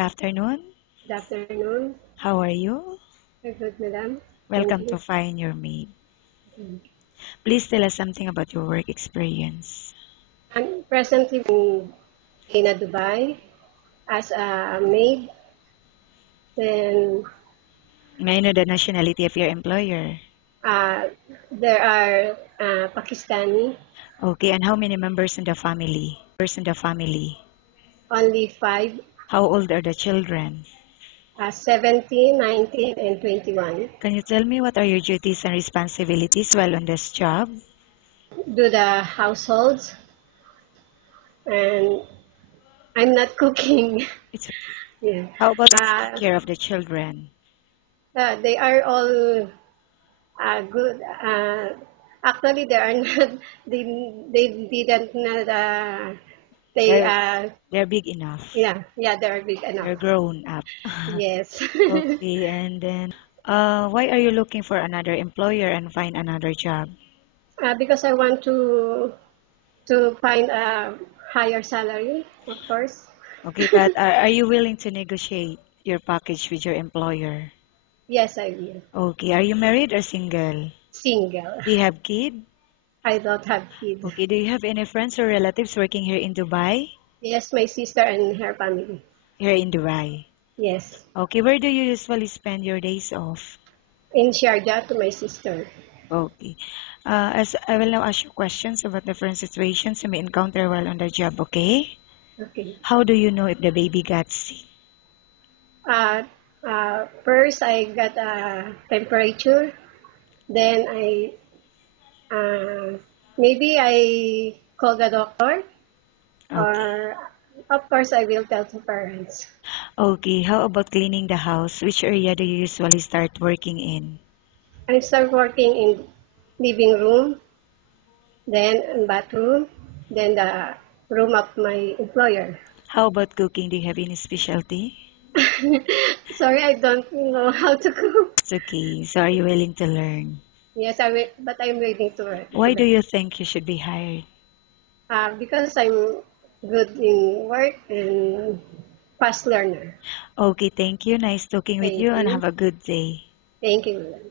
Good afternoon. Good afternoon. How are you? Very good, madam. Thank Welcome to you. Find Your Mate. Mm. Please tell us something about your work experience. I'm presently in Dubai as a maid. Then May I know the nationality of your employer? uh, there are Pakistani, Okay, and how many members in the family? only five, How old are the children? 17, 19, and 21. Can you tell me what are your duties and responsibilities while on this job? Do the households, and I'm not cooking. It's okay. Yeah. How about taking Uh, care of the children? they are all good. Actually, they are not. They didn't not. They They're they're big enough. yeah, they are big enough. They're grown up. Yes. Okay, and then why are you looking for another employer and find another job? Because I want to find a higher salary, of course. Okay, but are you willing to negotiate your package with your employer? Yes, I will. Okay, are you married or single? Single. Do you have kid? I don't have kids. Okay, do you have any friends or relatives working here in Dubai? Yes, my sister and her family. Here in Dubai. Yes. Okay, where do you usually spend your days off? In Sharjah to my sister. Okay. As I will now ask you questions about different situations you may encounter while on the job, okay? Okay. How do you know if the baby got sick? Uh, First, I got a temperature. Then uh, maybe I call the doctor, Okay. or of course I will tell the parents. Okay, how about cleaning the house? Which area do you usually start working in? I start working in living room, then in bathroom, then the room of my employer. How about cooking? Do you have any specialty? Sorry, I don't know how to cook. It's okay. So are you willing to learn? Yes, I will, but I'm waiting to Why do learn. you think you should be hired? Because I'm good in work and fast learner. Okay, thank you. Nice talking with Thank you and you. have a good day. Thank you.